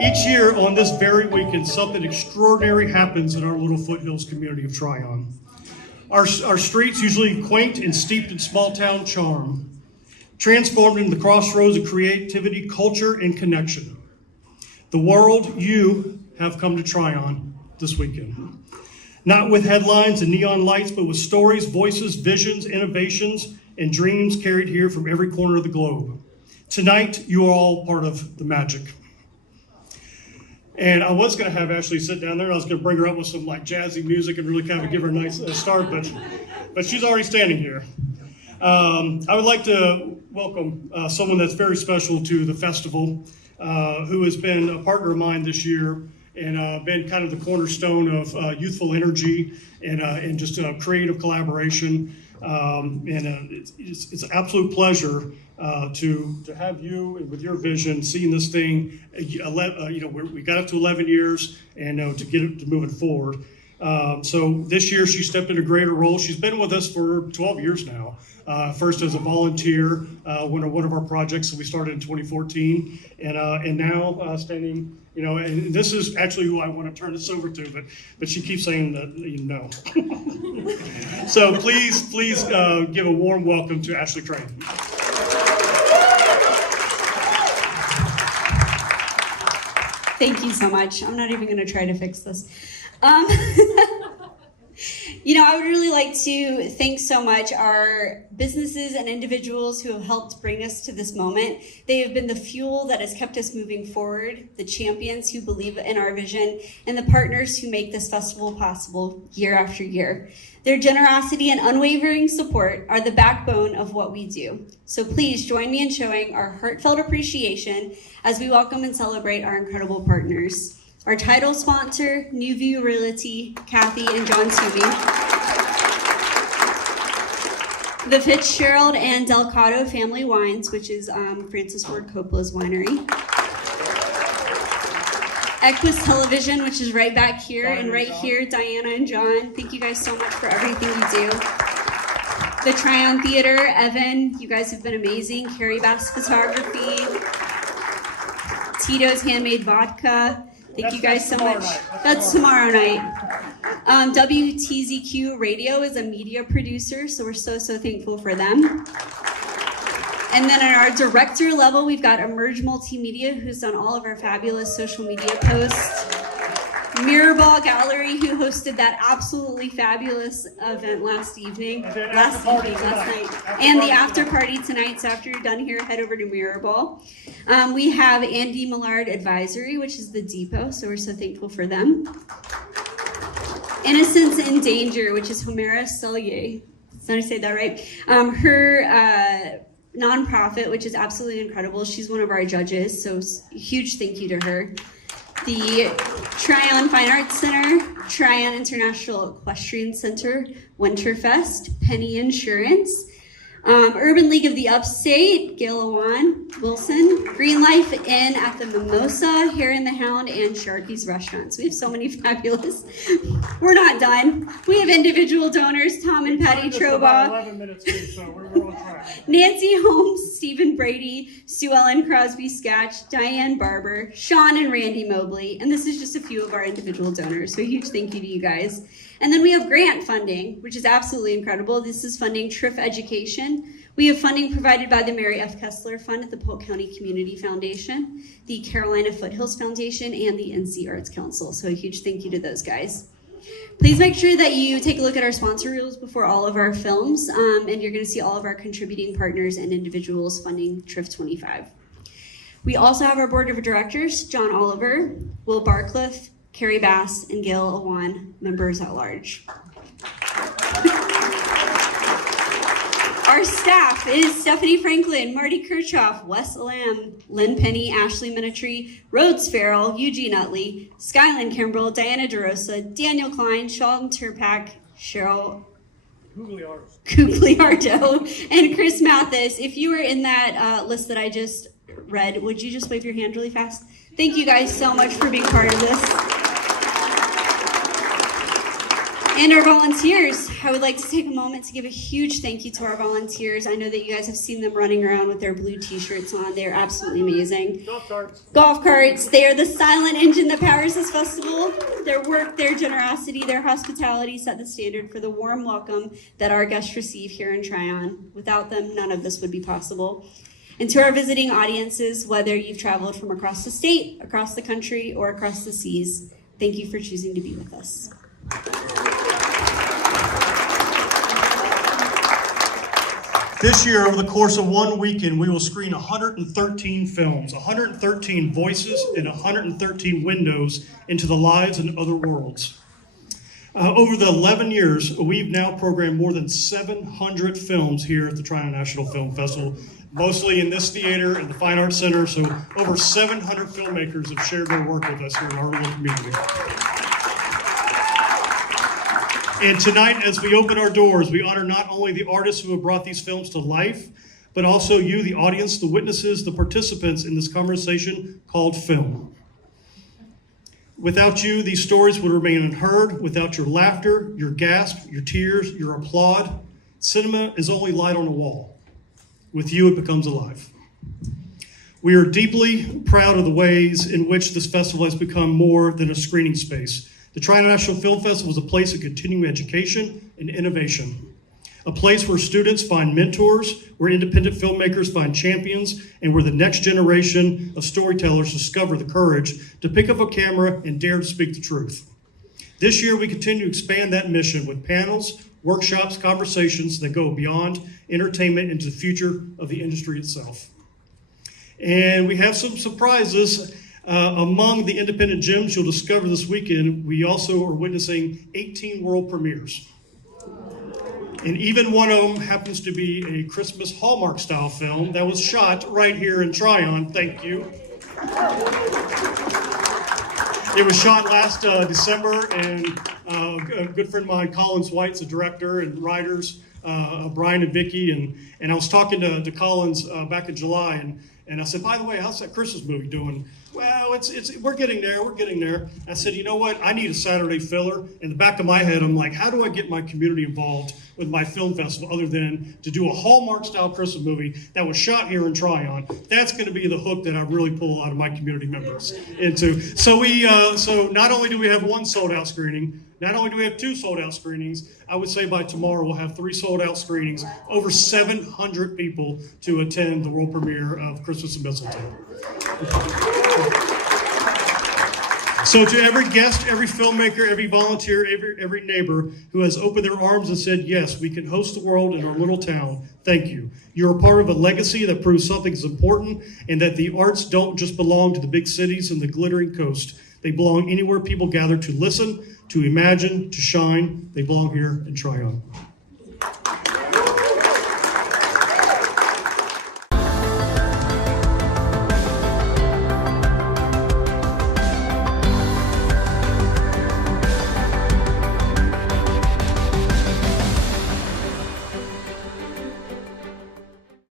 Each year on this very weekend, something extraordinary happens in our little foothills community of Tryon. Our streets, usually quaint and steeped in small town charm, transformed into the crossroads of creativity, culture, and connection. The world, you have come to Tryon this weekend. Not with headlines and neon lights, but with stories, voices, visions, innovations, and dreams carried here from every corner of the globe. Tonight, you are all part of the magic. And I was going to have Ashley sit down there, and I was going to bring her up with some like jazzy music and really kind of give her a nice start, but she's already standing here. I would like to welcome someone that's very special to the festival, who has been a partner of mine this year and been kind of the cornerstone of youthful energy and just creative collaboration. It's an absolute pleasure to have you and with your vision, seeing this thing. We got up to 11 years and to get it to moving forward. So this year she stepped into a greater role. She's been with us for 12 years now. First as a volunteer, one of our projects that we started in 2014, and now standing. And this is actually who I want to turn this over to, but she keeps saying that no. So please give a warm welcome to Ashley Tryon. Thank you so much. I'm not even going to try to fix this. I would really like to thank so much our businesses and individuals who have helped bring us to this moment. They have been the fuel that has kept us moving forward, the champions who believe in our vision, and the partners who make this festival possible year after year. Their generosity and unwavering support are the backbone of what we do. So please join me in showing our heartfelt appreciation as we welcome and celebrate our incredible partners. Our title sponsor, New View Realty, Kathy and John Toomey. The Fitzgerald and Delcato Family Wines, which is Francis Ford Coppola's winery. Equus Television, which is right back here, and right here, Diana and John. Thank you guys so much for everything you do. The Tryon Theater, Evan, you guys have been amazing. Carrie Bass Photography. Tito's Handmade Vodka. Thank you guys so much. That's tomorrow night. WTZQ Radio is a media producer, so we're so thankful for them. And then at our director level, we've got Emerge Multimedia, who's done all of our fabulous social media posts. Mirrorball Gallery, who hosted that absolutely fabulous event last night. And the after party tonight. So after you're done here, head over to Mirrorball. We have Andy Millard Advisory, which is the depot, so we're so thankful for them. Innocence in Danger, which is Homera Selye. Did I say that right? Her nonprofit, which is absolutely incredible. She's one of our judges, so huge thank you to her. The Tryon Fine Arts Center, Tryon International Equestrian Center, Winterfest, Penny Insurance, Urban League of the Upstate, Gail Owan, Wilson, Green Life Inn at the Mimosa, Hare and the Hound, and Sharky's Restaurants. We have so many fabulous. We're not done. We have individual donors, Tom and Patty Troba. 11 minutes in, so we're on track. Nancy Holmes, Stephen Brady, Sue Ellen Crosby Scatch, Diane Barber, Sean and Randy Mobley, and this is just a few of our individual donors, so a huge thank you to you guys. And then we have grant funding, which is absolutely incredible. This is funding TRIF education. We have funding provided by the Mary F. Kessler Fund at the Polk County Community Foundation, the Carolina Foothills Foundation, and the NC Arts Council. So a huge thank you to those guys. Please make sure that you take a look at our sponsor reels before all of our films, and you're going to see all of our contributing partners and individuals funding TRIF 25. We also have our board of directors, John Oliver, Will Barcliffe, Carrie Bass, and Gail Owan, members at large. Our staff is Stephanie Franklin, Marty Kirchhoff, Wes Lamb, Lynn Penny, Ashley Minitry, Rhodes Farrell, Eugene Utley, Skyland Kimbrell, Diana DeRosa, Daniel Klein, Sheldon Turpak, Cheryl Cugliardo, and Chris Mathis. If you were in that list that I just read, would you just wave your hand really fast? Thank you guys so much for being part of this. And our volunteers. I would like to take a moment to give a huge thank you to our volunteers. I know that you guys have seen them running around with their blue t-shirts on. They're absolutely amazing. Golf carts. Golf carts. They are the silent engine that powers this festival. Their work, their generosity, their hospitality set the standard for the warm welcome that our guests receive here in Tryon. Without them, none of this would be possible. And to our visiting audiences, whether you've traveled from across the state, across the country, or across the seas, thank you for choosing to be with us. This year, over the course of one weekend, we will screen 113 films, 113 voices, and 113 windows into the lives and other worlds. Over the 11 years, we've now programmed more than 700 films here at the Tryon International Film Festival, mostly in this theater and the Fine Arts Center. So over 700 filmmakers have shared their work with us here in our little community. And tonight, as we open our doors, we honor not only the artists who have brought these films to life, but also you, the audience, the witnesses, the participants in this conversation called film. Without you, these stories would remain unheard. Without your laughter, your gasp, your tears, your applaud, cinema is only light on a wall. With you, it becomes alive. We are deeply proud of the ways in which this festival has become more than a screening space. The Tryon International Film Festival is a place of continuing education and innovation, a place where students find mentors, where independent filmmakers find champions, and where the next generation of storytellers discover the courage to pick up a camera and dare to speak the truth. This year, we continue to expand that mission with panels, workshops, conversations that go beyond entertainment into the future of the industry itself. And we have some surprises. Among the independent gems you'll discover this weekend, we also are witnessing 18 world premieres. And even one of them happens to be a Christmas Hallmark style film that was shot right here in Tryon. Thank you. It was shot last December, and a good friend of mine, Colin White's the director, and writers, Brian and Vicky, and I was talking to Collins back in July, and I said, by the way, how's that Christmas movie doing? Well, we're getting there. I said, you know what? I need a Saturday filler. In the back of my head, I'm like, how do I get my community involved with my film festival other than to do a Hallmark-style Christmas movie that was shot here in Tryon? That's going to be the hook that I really pull a lot of my community members into. So so not only do we have one sold-out screening, not only do we have 2 sold-out screenings, I would say by tomorrow we'll have 3 sold-out screenings, over 700 people to attend the world premiere of Christmas in Mistletoe. So to every guest, every filmmaker, every volunteer, every neighbor who has opened their arms and said, yes, we can host the world in our little town, thank you. You're a part of a legacy that proves something is important and that the arts don't just belong to the big cities and the glittering coast. They belong anywhere people gather to listen, to imagine, to shine. They belong here in Tryon.